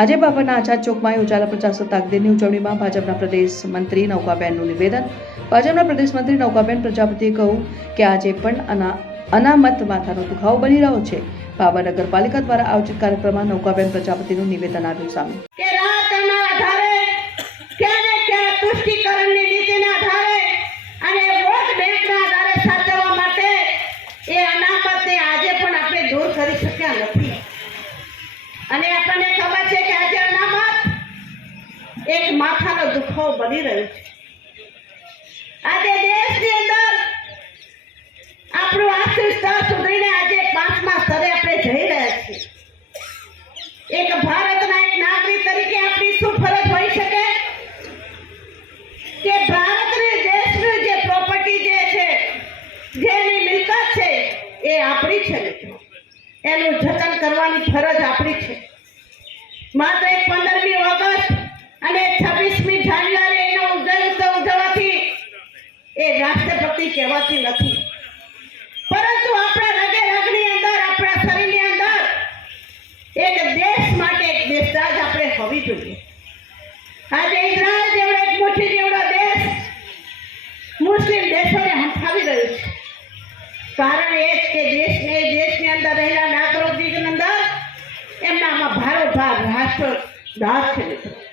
આજે બાબરના આઝાદ ચોકમાં યોજાયેલા પ્રજાસત્તાક દિનની ઉજવણીમાં ભાજપના પ્રદેશ મંત્રી નૌકાબેનનું નિવેદન. ભાજપના પ્રદેશ મંત્રી નૌકાબેન પ્રજાપતિએ કહ્યું કે આજે પણ અના, અનામત માથાનો દુખાવો બની રહ્યો છે. બાબર નગરપાલિકા દ્વારા આયોજિત કાર્યક્રમમાં નૌકાબેન પ્રજાપતિનું નિવેદન આવ્યું સામે. કે રાતના આધારે ક્યાં ને ક્યાં નીતિના આધારે અને વોટ બેંકના આધારે અને આપણને ખબર છે કે આજે અનામત એક માથાનો દુખાવો બની રહ્યો છે. આજે દેશની અંદર આપણું આર્થિક સ્તર સુધરીને આજે પાંચમા સ્તરે આપણે જઈ રહ્યા છીએ. એક ભારતના એક નાગરિક તરીકે આપણી શું ફરજ હોઈ શકે? કે ભારતની દેશની જે પ્રોપર્ટી જે છે, જેની મિલકત છે, એ આપણી છે મિત્રો એનું જતન કરવાની ફરજ આપણી છે. માત્ર એક પંદરમી ઓગસ્ટ અને છવ્વીસમી જાન્યુઆરી એનો ઉજવ ઉજવવાથી એ રાષ્ટ્રપતિ કહેવાતી નથી. પરંતુ આપણા રગે રગની અંદર, આપણા શરીરની અંદર એક દેશ માટે એક દેશરાજ આપણે હોવી જોઈએ. આજે ઇઝરાયલ જેવડો એક મુઠ્ઠી જેવડો દેશ મુસ્લિમ દેશોને હંફાવી રહ્યું છે. કારણ એ જ કે દેશને time, you have to not to.